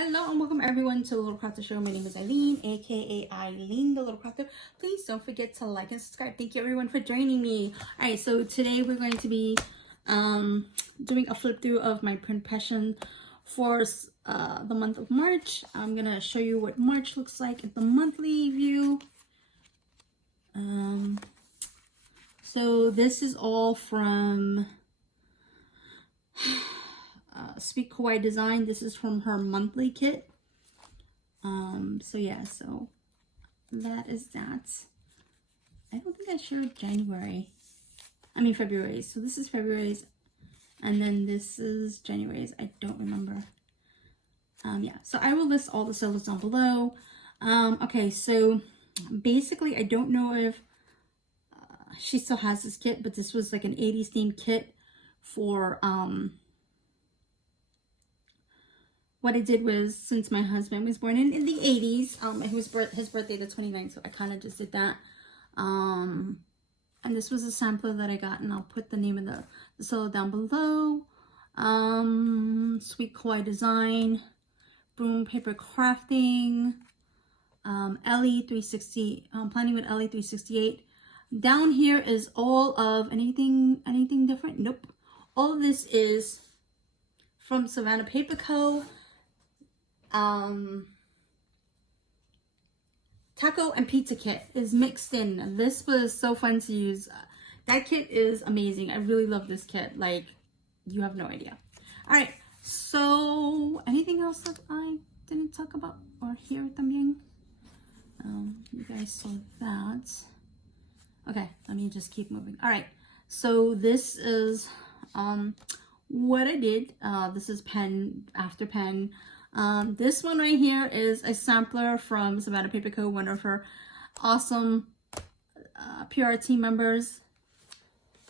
Hello and welcome everyone to the Little Crafter Show. My name is Eileen, aka Eileen the Little Crafter. Please don't forget to like and subscribe. Thank you everyone for joining me. Alright, so today we're going to be doing a flip through of my print passion for the month of March. I'm gonna show you what March looks like in the monthly view. So this is all from Speak Kawaii Design. This is from her monthly kit. So yeah, so that is that. I don't think I showed February. So this is February's, and then this is January's. I don't remember. Yeah, so I will list all the sales down below. Okay, so basically I don't know if she still has this kit, but this was like an 80s themed kit for what I did was, since my husband was born in the 80s, his birthday the 29th, so I kind of just did that. And this was a sampler that I got, and I'll put the name of the seller down below. Sweet Kawaii Design, Broom Paper Crafting, Ellie 360, Planning with Ellie 368. Down here is all of anything different? Nope. All of this is from Savannah Paper Co. Taco and pizza kit is mixed in. This was so fun to use. That kit is amazing. I really love this kit. Like, you have no idea. All right, so anything else that I didn't talk about or hear también? You guys saw that. Okay, let me just keep moving. All right, so this is what I did. This is pen after pen. This one right here is a sampler from Savannah Paper Co., one of her awesome PR team members.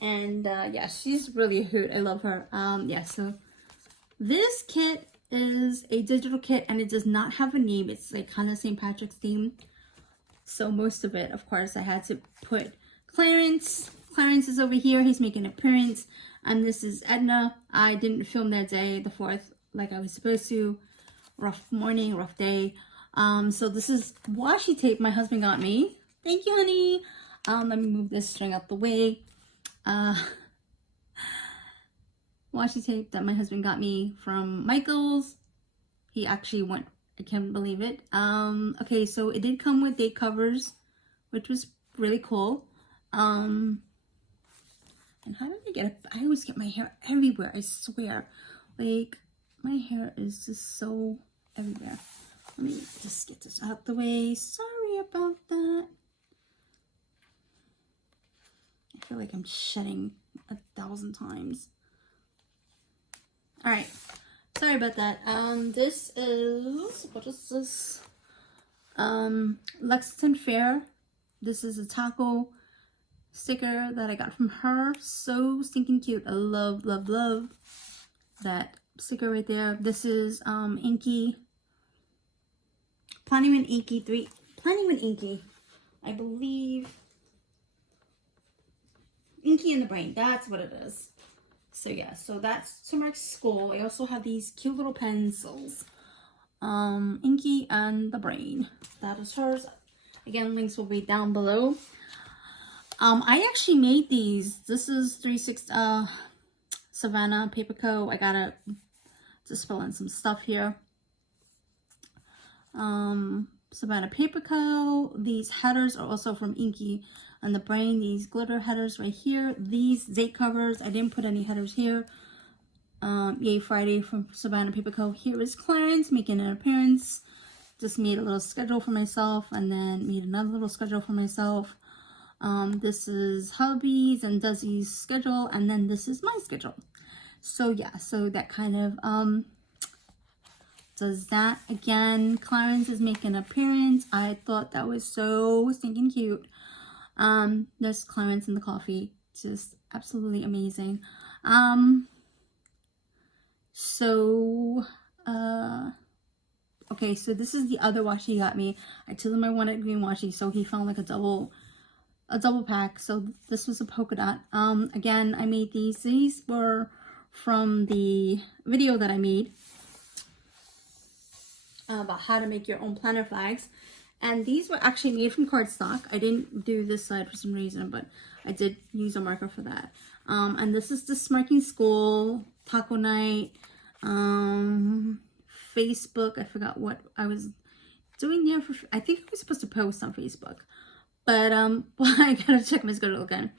And yeah, she's really a hoot. I love her. Yeah, so this kit is a digital kit, and it does not have a name. It's like kind of St. Patrick's theme. So most of it, of course, I had to put Clarence. Clarence is over here. He's making an appearance. And this is Edna. I didn't film that day, the 4th, like I was supposed to. Rough morning, rough day. So this is washi tape my husband got me. Thank you, honey. Let me move this string out the way. Washi tape that my husband got me from Michael's. He actually went, I can't believe it. Okay, so it did come with date covers, which was really cool. And how did I get it? I always get my hair everywhere, I swear. Like, my hair is just so everywhere. Let me just get this out the way. Sorry about that. I feel like I'm shedding 1,000 times. All right. Sorry about that. This is, what is this? Lexington Fair. This is a taco sticker that I got from her. So stinking cute. I love, love, love that sticker right there. This is Inky. Planning with Inky Planning with Inky. I believe Inky and the Brain. That's what it is. So yeah, so that's to mark school. I also have these cute little pencils. Inky and the Brain. That is hers. Again, links will be down below. I actually made these. This is 360 Savannah Paper Co. I gotta just fill in some stuff here. Savannah Paper Co. These headers are also from Inky and the Brain. These glitter headers right here. These date covers, I didn't put any headers here. Yay Friday from Savannah Paper Co. Here is Clarence making an appearance. Just made a little schedule for myself, and then made another little schedule for myself. This is hubby's and Desi's schedule, and then this is my schedule. So yeah, so that kind of does that. Again, Clarence is making an appearance. I thought that was so stinking cute. There's Clarence in the coffee, just absolutely amazing. Okay, so this is the other washi he got me. I told him I wanted green washi, so he found like a double pack. So this was a polka dot. Again, I made these. These were from the video that I made. about how to make your own planner flags. And these were actually made from cardstock. I didn't do this side for some reason, but I did use a marker for that. And this is the Smirking School, Taco Night, Facebook. I forgot what I was doing there for. I think I was supposed to post on Facebook, but well, I gotta check my schedule again.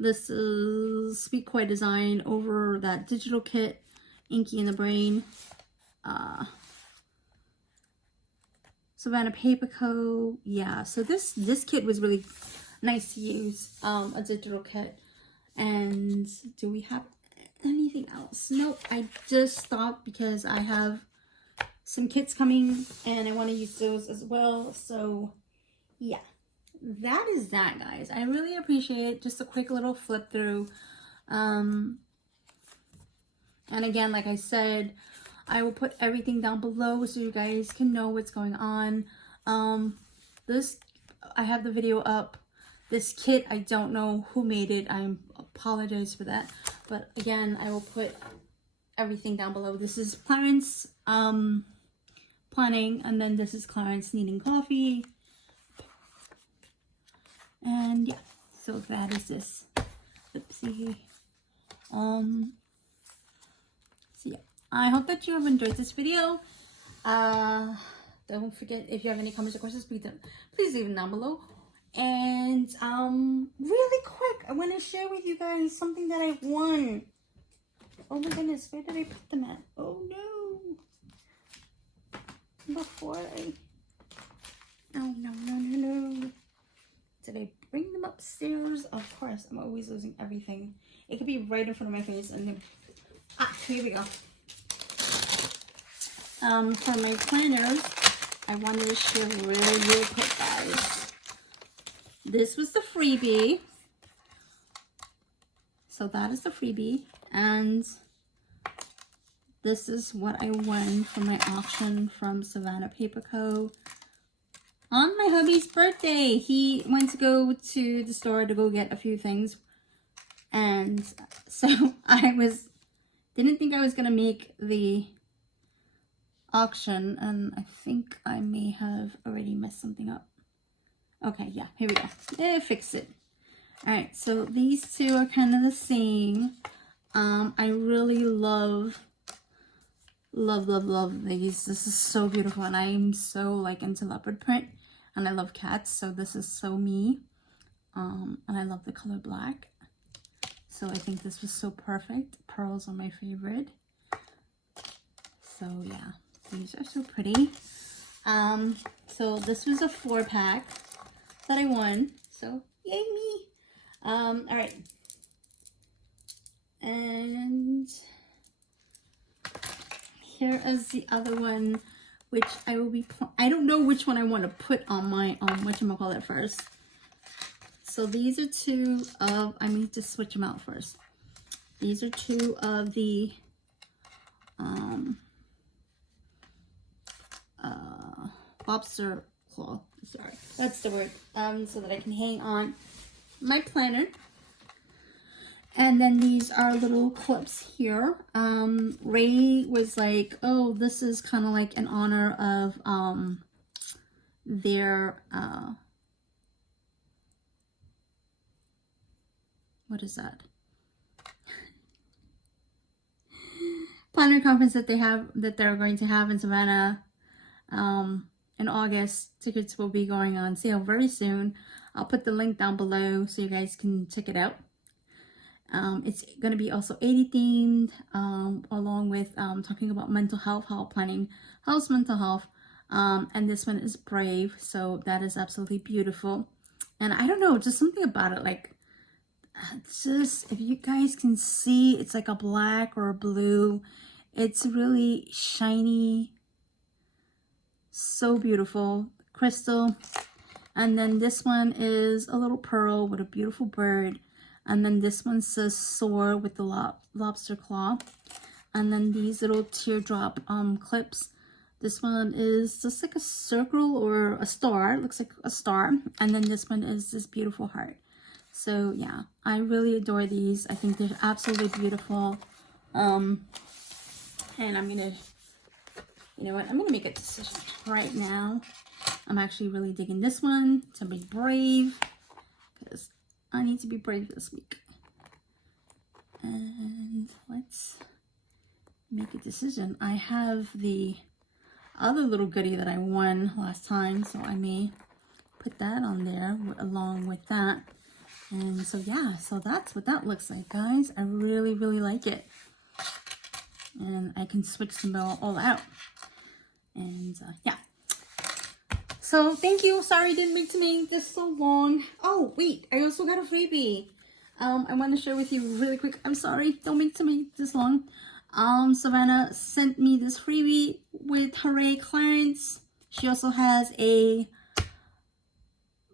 This is Sweet Koi Design over that digital kit, Inky in the Brain. Savannah Paper Co. Yeah, so this kit was really nice to use, a digital kit. And do we have anything else? Nope, I just stopped because I have some kits coming and I want to use those as well. So yeah, that is that, guys. I really appreciate just a quick little flip through. And again, like I said, I will put everything down below so you guys can know what's going on. I have the video up. This kit, I don't know who made it. I apologize for that. But again, I will put everything down below. This is Clarence planning, and then this is Clarence needing coffee. And yeah, so that is this. Oopsie. So yeah, I hope that you have enjoyed this video. Don't forget, if you have any comments or questions, please leave them down below. And really quick, I want to share with you guys something that I won. Oh my goodness, where did I put them at? Oh no. No. Did I bring them upstairs? Of course, I'm always losing everything. It could be right in front of my face and then, here we go. For my planners, I wanted to share really quick, guys. This was the freebie. So that is the freebie. And this is what I won from my auction from Savannah Paper Co. On my hubby's birthday. He went to go to the store to go get a few things. And so I didn't think I was going to make the auction. And I think I may have already messed something up. Okay, yeah, here we go. Fix it. Alright, so these two are kind of the same. I really love these. This is so beautiful, and I'm so like into leopard print, and I love cats, so this is so me. And I love the color black, so I think this was so perfect. Pearls are my favorite. So yeah, these are so pretty. So this was a 4-pack that I won, so yay me. All right, and here is the other one, which I will be, I don't know which one I want to put on my, whatchamacallit first. So these are two of, I need to switch them out first. These are two of the, lobster claw, sorry, that's the word, so that I can hang on my planner. And then these are little clips here. Ray was like, oh, this is kind of like in honor of their what is that? Planner conference that they're going to have in Savannah in August. Tickets will be going on sale very soon. I'll put the link down below so you guys can check it out. It's going to be also 80 themed, along with talking about mental health, how planning helps mental health. And this one is Brave, so that is absolutely beautiful. And I don't know, just something about it, like, it's just, if you guys can see, it's like a black or a blue. It's really shiny, so beautiful, crystal. And then this one is a little pearl with a beautiful bird. And then this one says soar with the lobster claw. And then these little teardrop clips. This one is just like a circle or a star. It looks like a star. And then this one is this beautiful heart. So yeah, I really adore these. I think they're absolutely beautiful. And I'm gonna You know what? I'm gonna make a decision right now. I'm actually really digging this one. So be brave, because I need to be brave this week. And let's make a decision. I have the other little goodie that I won last time, so I may put that on there along with that. And so yeah, so that's what that looks like, guys. I really, really like it. And I can switch them all out. And yeah. So thank you. Sorry, didn't mean to make this so long. Oh, wait, I also got a freebie. I want to share with you really quick. I'm sorry, don't make to make this long. Savannah sent me this freebie with Hooray Clearance. She also has a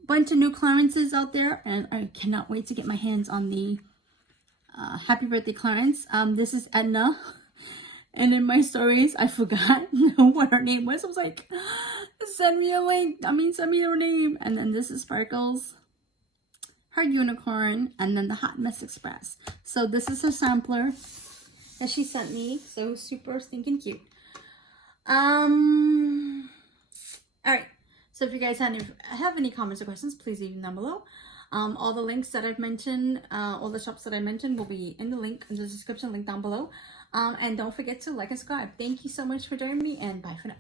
bunch of new clearances out there, and I cannot wait to get my hands on the happy birthday clearance. This is Edna, and in my stories I forgot what her name was. I was like, send me a link, send me her name. And then this is Sparkles, her unicorn, and then the Hot Mess Express. So this is her sampler that she sent me, so super stinking cute. All right. So if you guys have any comments or questions, please leave them down below. All the links that I've mentioned, all the shops that I mentioned will be in the link in the description, link down below. And don't forget to like and subscribe. Thank you so much for joining me, and bye for now.